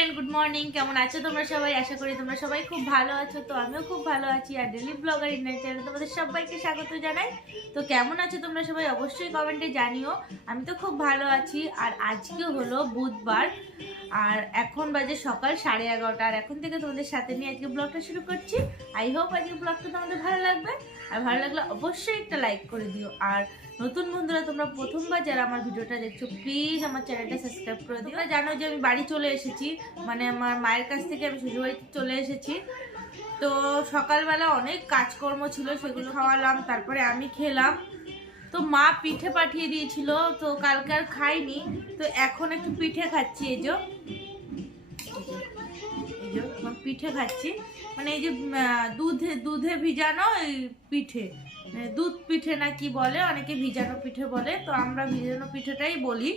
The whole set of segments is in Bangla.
Friend, good morning. কেমন আছো তোমরা সবাই? আশা করি তোমরা সবাই খুব ভালো আছো। তো আমিও খুব ভালো আছি। আর ডেলি ব্লগার ইন্ডিয়ান চ্যানেলে তোমাদের সবাইকে স্বাগত জানাই। তো কেমন আছো তোমরা সবাই অবশ্যই কমেন্টে জানিও। আমি তো খুব ভালো আছি। আর আজকে হলো বুধবার, আর এখন বাজে সকাল 11:30। আর এখন থেকে তোমাদের সাথে নিয়ে আজকে ব্লগটা শুরু করছি। আই হোপ আজকে ব্লগটা তোমাদের ভালো লাগবে। আর ভালো লাগলে অবশ্যই একটা লাইক করে দিও। আর নতুন বন্ধুরা, তোমরা প্রথমবার যারা আমার ভিডিওটা দেখছো, প্লিজ আমার চ্যানেলটা সাবস্ক্রাইব করে দিও। তোমরা জানো যে আমি বাড়ি চলে এসেছি, মানে আমার মায়ের কাছ থেকে আমি শ্বশুরবাড়িতে চলে এসেছি। তো সকালবেলা অনেক কাজকর্ম ছিল, সেগুলো খাওয়ালাম, তারপরে আমি খেলাম। তো মা পিঠে পাঠিয়ে দিয়েছিল, তো কালকে আর খাইনি। তো এখন একটু পিঠে খাচ্ছি। এই যে পিঠে খাচ্ছি, মানে এই যে দুধে ভিজানো এই পিঠে, দুধ পিঠে না কি বলে, অনেকে ভিজানো পিঠে বলে, তো আমরা ভিজানো পিঠেটাই বলি।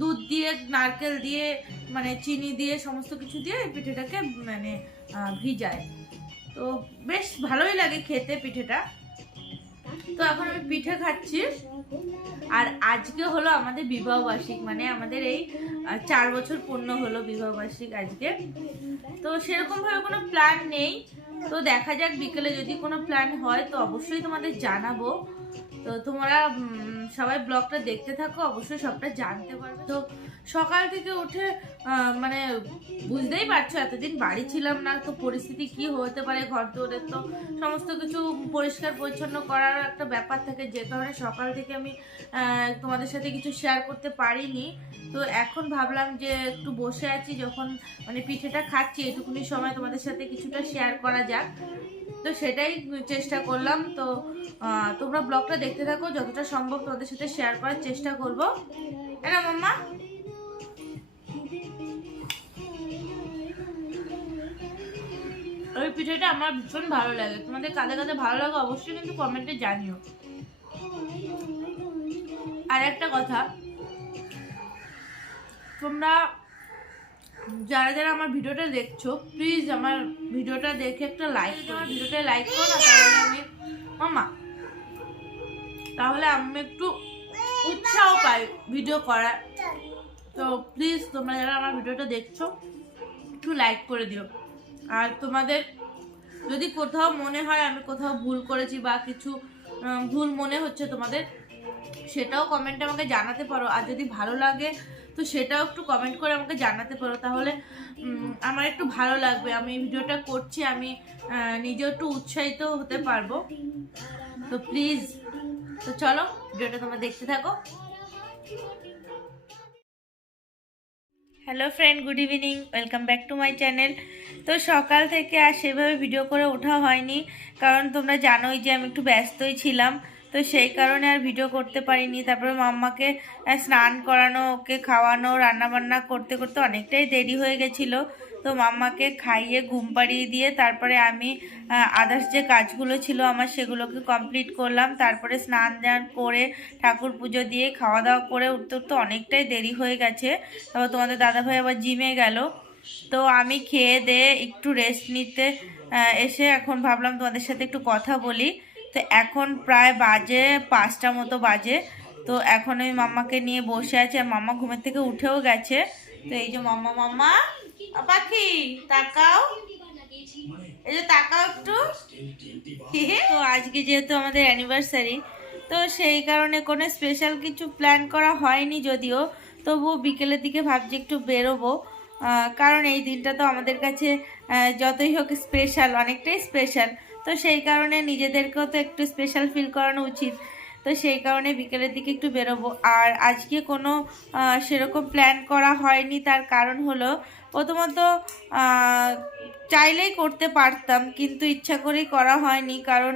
দুধ দিয়ে, নারকেল দিয়ে, মানে চিনি দিয়ে, সমস্ত কিছু দিয়ে এই পিঠেটাকে মানে ভিজায়। তো বেশ ভালোই লাগে খেতে পিঠেটা। তো এখন আমি পিঠে খাচ্ছি। আর আজকে হলো আমাদের বিবাহবার্ষিক, মানে আমাদের এই 4 বছর পূর্ণ হলো বিবাহবার্ষিক আজকে। তো সেরকম ভাবে কোনো প্ল্যান নেই, তো দেখা যাক বিকেলে যদি কোনো প্ল্যান হয় তো অবশ্যই তোমাদের জানাবো। তো তোমরা সবাই ব্লগটা দেখতে থাকো, অবশ্যই সবটা জানতে পারবে। তো সকাল থেকে উঠে মানে বুঝতেই পারছো এতদিন বাড়ি ছিলাম না, তো পরিস্থিতি কি হতে পারে। ঘর দৌড়ের তো সমস্ত কিছু পরিষ্কার পরিচ্ছন্ন করার একটা ব্যাপার থাকে, যে কারণে সকাল থেকে আমি তোমাদের সাথে কিছু শেয়ার করতে পারিনি। তো এখন ভাবলাম যে একটু বসে আছি যখন, মানে পিঠেটা খাচ্ছি, এটুকুনি সময় তোমাদের সাথে কিছুটা শেয়ার করা যাক। তো সেটাই চেষ্টা করলাম। তো তোমরা ব্লগটা দেখতে থাকো, যতটা সম্ভব তোমাদের সাথে শেয়ার করার চেষ্টা করবো। না মাম্মা, ওই পিঠেটা আমার ভীষণ ভালো লাগে। তোমাদের কাঁদে কাঁদে ভালো লাগে অবশ্যই কিন্তু কমেন্টে জানিও। আর একটা কথা, তোমরা যারা যারা আমার ভিডিওটা দেখছো, প্লিজ আমার ভিডিওটা দেখে একটা লাইক করো। আমার ভিডিওটা লাইক করো না, তাহলে আমি মাম্মা তাহলে আমি একটু উৎসাহ পাই ভিডিও করার। তো প্লিজ তোমরা যারা আমার ভিডিওটা দেখছো একটু লাইক করে দিও। আর তোমাদের যদি কোথাও মনে হয় আমি কোথাও ভুল করেছি বা কিছু ভুল মনে হচ্ছে তোমাদের, সেটাও কমেন্টে আমাকে জানাতে পারো। আর যদি ভালো লাগে তো সেটাও একটু কমেন্ট করে আমাকে জানাতে পারো, তাহলে আমার একটু ভালো লাগবে। আমি ভিডিওটা করছি, আমি নিজেও একটু উৎসাহিত হতে পারবো। তো প্লিজ, তো চলো ভিডিওটা তোমরা দেখতে থাকো। Hello friend, good evening, welcome back to my channel. তো সকাল থেকে আর সেভাবে ভিডিও করে ওঠা হয়নি, কারণ তোমরা জানোই যে আমি একটু ব্যস্তই ছিলাম। তো সেই কারণে আর ভিডিও করতে পারিনি। তারপরে মাম্মাকে স্নান করানো, ওকে খাওয়ানো, রান্নাবান্না করতে করতে অনেকটাই দেরি হয়ে গেছিলো। তো মাম্মাকে খাইয়ে ঘুম পাড়িয়ে দিয়ে তারপরে আমি আদার্স যে কাজগুলো ছিল আমার সেগুলোকে কমপ্লিট করলাম। তারপরে স্নান দান করে ঠাকুর পুজো দিয়ে খাওয়া দাওয়া করে উঠতে উঠতে অনেকটাই দেরি হয়ে গেছে। তারপর তোমাদের দাদাভাই আবার জিমে গেল। তো আমি খেয়ে দিয়ে একটু রেস্ট নিতে এসে এখন ভাবলাম তোমাদের সাথে একটু কথা বলি। তো এখন প্রায় বাজে 5টা মতো বাজে। তো এখন আমি মাম্মাকে নিয়ে বসে আছি, আর মাম্মা ঘুমের থেকে উঠেও গেছে। তো এই যে মাম্মা, মাম্মা পাখি তাকাও, এই যে তাকাও একটু। তো আজকে যেহেতু আমাদের অ্যানিভার্সারি, তো সেই কারণে কোনো স্পেশাল কিছু প্ল্যান করা হয়নি যদিও, তবুও বিকেলের দিকে ভাবছি একটু বেরোবো। কারণ এই দিনটা তো আমাদের কাছে যতই হোক স্পেশাল, অনেকটাই স্পেশাল। তো সেই কারণে নিজেদেরকেও তো একটু স্পেশাল ফিল করানো উচিত। তো সেই কারণে বিকেলের দিকে একটু বেরোবো। আর আজকে কোনো সেরকম প্ল্যান করা হয়নি, তার কারণ হলো প্রথমত চাইলেই করতে পারতাম, কিন্তু ইচ্ছা করেই করা হয়নি, কারণ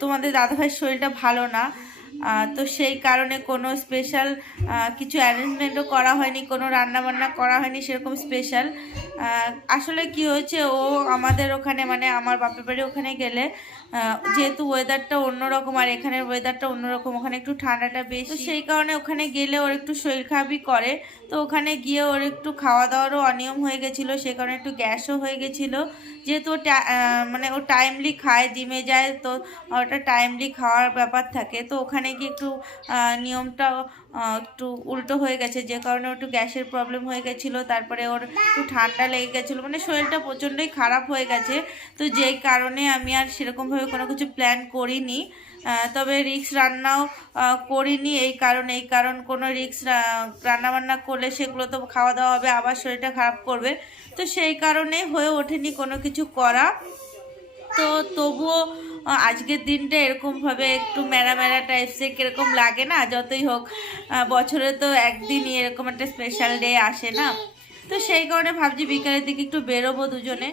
তোমাদের দাদাভাইয়ের শরীরটা ভালো না। তো সেই কারণে কোনো স্পেশাল কিছু অ্যারেঞ্জমেন্টও করা হয়নি, কোনো রান্নাবান্না করা হয়নি সেরকম স্পেশাল। আসলে কি হয়েছে, ও আমাদের ওখানে, মানে আমার বাপের বাড়ি ওখানে গেলে যেহেতু ওয়েদারটা অন্যরকম আর এখানের ওয়েদারটা অন্যরকম, ওখানে একটু ঠান্ডাটা বেশি, তো সেই কারণে ওখানে গেলে ওর একটু শরীর খারাপই করে। তো ওখানে গিয়ে ওর একটু খাওয়া দাওয়ারও অনিয়ম হয়ে গেছিলো, সেই কারণে একটু গ্যাসও হয়ে গেছিলো। যেহেতু মানে ও টাইমলি খায়, জিমে যায়, তো ওটা টাইমলি খাওয়ার ব্যাপার থাকে। তো ওখানে গিয়ে একটু নিয়মটা একটু উল্টো হয়ে গেছে, যে কারণে একটু গ্যাসের প্রবলেম হয়ে গেছিলো, তারপরে ওর একটু ঠান্ডা লেগে গেছিলো, মানে শরীরটা প্রচণ্ডই খারাপ হয়ে গেছে। তো যেই কারণে আমি আর সেরকমভাবে কোনো কিছু প্ল্যান করিনি, তবে রিস্ক রান্নাও করিনি এই কারণ কোনো রিস্ক রান্নাবান্না করলে সেগুলো তো খাওয়া দাওয়া হবে, আবার শরীরটা খারাপ করবে। তো সেই কারণে হয়ে ওঠেনি কোনো কিছু করা। তো তবুও আজকের দিনটা এরকমভাবে একটু মেলা মেলা টাইপসে কীরকম লাগে না, যতই হোক বছরে তো একদিনই এরকম একটা স্পেশাল ডে আসে না। তো সেই কারণে ভাবছি বিকেলের দিকে একটু বেরোবো দুজনে।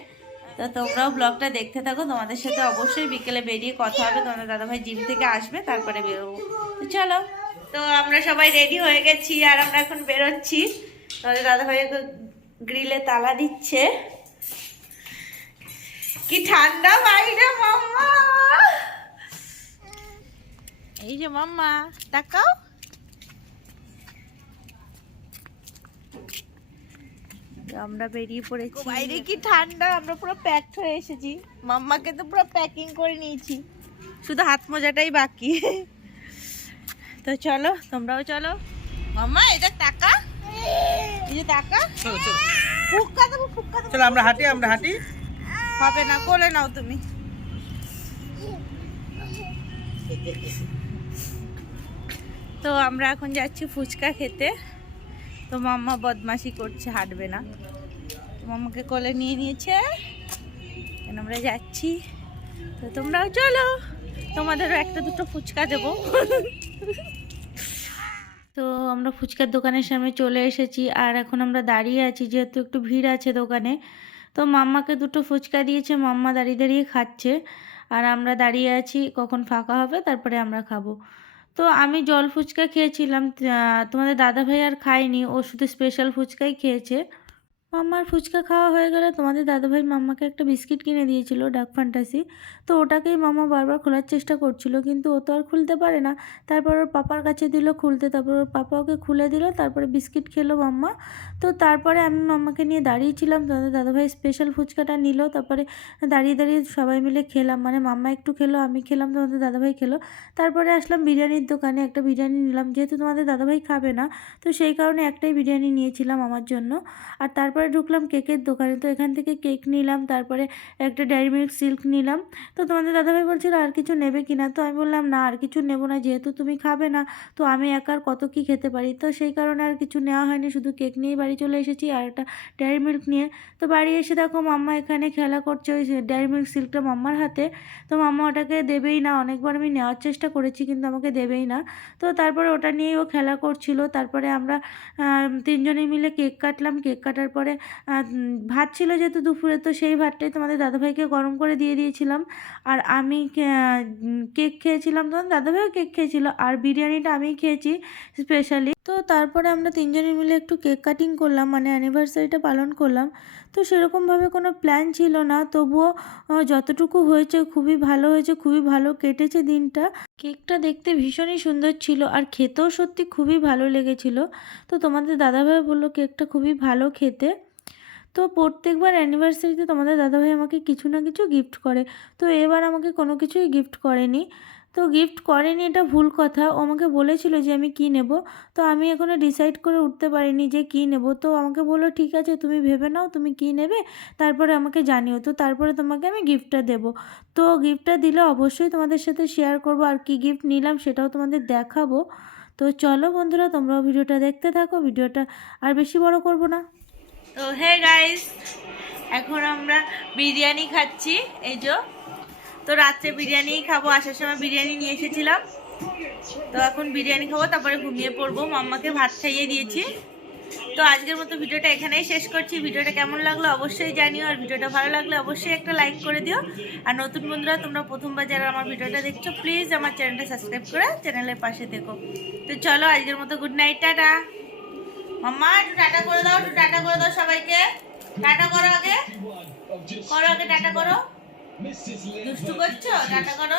তো তোমরাও ব্লগটা দেখতে থাকো, তোমাদের সাথে অবশ্যই বিকেলে বেরিয়ে কথা হবে। তোমাদের দাদাভাই জিম থেকে আসবে, তারপরে বেরোবো। তো চলো, তো আমরা সবাই রেডি হয়ে গেছি আর আমরা এখন বেরোচ্ছি। তোমাদের দাদাভাই গ্রিলে তালা দিচ্ছে। কি ঠান্ডা বাইরে মাম্মা, এই যে মাম্মা তাকাও। আমরা বেরিয়ে পড়েছি, বাইরে কি ঠান্ডা, আমরা পুরো প্যাকড হয়ে এসেছি। মাম্মাকে তো পুরো প্যাকিং করে নিয়েছি, শুধু হাত মোজাটাই বাকি। তো চলো, তোমরাও চলো। মাম্মা এটা টাকা, এই যে টাকা, ফুক্কা দেবো, ফুক্কা দেবো। চলো আমরা হাঁটি। হবে না, কোলে নাও তুমি। তো আমরা এখন যাচ্ছি ফুচকা খেতে। তো মাম্মা বদমাশি করছে, হাঁটবে না। মাম্মাকে কোলে নিয়ে নিয়েছে, আমরা যাচ্ছি। তো তোমরাও চলো, তোমাদেরও একটা দুটো ফুচকা দেবো। তো আমরা ফুচকার দোকানের সামনে চলে এসেছি, আর এখন আমরা দাঁড়িয়ে আছি যেহেতু একটু ভিড় আছে দোকানে। তো মাম্মাকে দুটো ফুচকা দিয়েছে, মাম্মা দাঁড়িয়ে দাঁড়িয়ে খাচ্ছে, আর আমরা দাঁড়িয়ে আছি কখন ফাঁকা হবে তারপরে আমরা খাবো। তো আমি জল ফুচকা খেয়েছিলাম, তোমাদের দাদাভাই আর খায়নি, ও শুধু স্পেশাল ফুচকাই খেয়েছে। মাম্মার ফুচকা খাওয়া হয়ে গেলে তোমাদের দাদাভাই মাম্মাকে একটা বিস্কিট কিনে দিয়েছিল, ডার্ক ফ্যান্টাসি। তো ওটাকেই মাম্মা বারবার খোলার চেষ্টা করছিল, কিন্তু ও তো আর খুলতে পারে না। তারপর ওর পাপার কাছে দিল খুলতে, তারপর ওর পাপা ওকে খুলে দিল, তারপরে বিস্কিট খেলো মাম্মা। তো তারপরে আমি মাম্মাকে নিয়ে দাঁড়িয়েছিলাম, তোমাদের দাদাভাই স্পেশাল ফুচকাটা নিল, তারপরে দাঁড়িয়ে দাঁড়িয়ে সবাই মিলে খেলাম, মানে মাম্মা একটু খেলো, আমি খেলাম, তোমাদের দাদাভাই খেলো। তারপরে আসলাম বিরিয়ানির দোকানে, একটা বিরিয়ানি নিলাম, যেহেতু তোমাদের দাদাভাই খাবে না, তো সেই কারণে একটাই বিরিয়ানি নিয়েছিলাম আমার জন্য। আর তারপরে ঢুকলাম কেকের দোকানে, তো এখান থেকে কেক নিলাম, তারপরে একটা ডেয়ারি মিল্ক সিল্ক নিলাম। তো তোমাদের দাদাভাই বলছিল আর কিছু নেবে কিনা, তো আমি বললাম না আর কিছু নেবো না, যেহেতু তুমি খাবে না, তো আমি একার কত কি খেতে পারি। তো সেই কারণে আর কিছু নেওয়া হয়নি, শুধু কেক নিয়েই বাড়ি চলে এসেছি আর একটা ডেয়ারি মিল্ক নিয়ে। তো বাড়ি এসে দেখো মাম্মা এখানে খেলা করছে ওই ডেয়ারি মিল্ক সিল্কটা মাম্মার হাতে। তো মাম্মা ওটাকে দেবেই না, অনেকবার আমি নেওয়ার চেষ্টা করেছি কিন্তু আমাকে দেবেই না। তো তারপরে ওটা নিয়েই ও খেলা করছিল। তারপরে আমরা তিনজনে মিলে কেক কাটলাম, কেক কাটার পরে ভাত ছিল যেহেতু দুপুরে, তো সেই ভাতটাই তোমাদের দাদাভাইকে গরম করে দিয়ে দিয়েছিলাম। আর আমি কেক খেয়েছিলাম, তোমাদের দাদাভাইও কেক খেয়েছিল, আর বিরিয়ানিটা আমিই খেয়েছি স্পেশালি। তো তারপরে আমরা তিনজনে মিলে একটু কেক কাটিং করলাম, মানে অ্যানিভার্সারিটা পালন করলাম। তো সেরকমভাবে কোনো প্ল্যান ছিল না, তবুও যতটুকু হয়েছে খুবই ভালো হয়েছে, খুবই ভালো কেটেছে দিনটা। কেকটা দেখতে ভীষণই সুন্দর ছিল, আর খেতেও সত্যি খুবই ভালো লেগেছিল। তো তোমাদের দাদাভাই বললো কেকটা খুবই ভালো খেতে। তো প্রত্যেকবার অ্যানিভার্সারিতে তোমাদের দাদাভাই আমাকে কিছু না কিছু গিফট করে, তো এবার আমাকে কোনো কিছুই গিফট করেনি। তো গিফট করেনি এটা ভুল কথা, ও আমাকে বলেছিল যে আমি কী নেব, তো আমি এখনও ডিসাইড করে উঠতে পারিনি যে কী নেব। তো আমাকে বললো ঠিক আছে তুমি ভেবে নাও তুমি কী নেবে, তারপরে আমাকে জানিও, তো তারপরে তোমাকে আমি গিফটটা দেবো। তো গিফটটা দিলে অবশ্যই তোমাদের সাথে শেয়ার করব, আর কি গিফট নিলাম সেটাও তোমাদের দেখাবো। তো চলো বন্ধুরা, তোমরাও ভিডিওটা দেখতে থাকো, ভিডিওটা আর বেশি বড় করব না। তো হে গাইস, এখন আমরা বিরিয়ানি খাচ্ছি, এই যে। তো রাত্রে বিরিয়ানিই খাবো, আসার সময় বিরিয়ানি নিয়ে এসেছিলাম। তো এখন বিরিয়ানি খাবো, তারপরে ঘুমিয়ে পড়বো। মাম্মাকে ভাত খাইয়ে দিয়েছি। তো আজকের মতো ভিডিওটা এখানেই শেষ করছি। ভিডিওটা কেমন লাগলো অবশ্যই জানিও, আর ভিডিওটা ভালো লাগলে অবশ্যই একটা লাইক করে দিও। আর নতুন বন্ধুরা তোমরা প্রথমবার যারা আমার ভিডিওটা দেখছো, প্লিজ আমার চ্যানেলটা সাবস্ক্রাইব করে চ্যানেলের পাশে থেকো। তো চলো আজকের মতো গুড নাইট, টাটা। মাম্মা একটু টাটা করে দাও, একটু টাটা করে দাও সবাইকে। টাটা করো আগে, টাটা করো। দুষ্টু করছো, টাটা করো।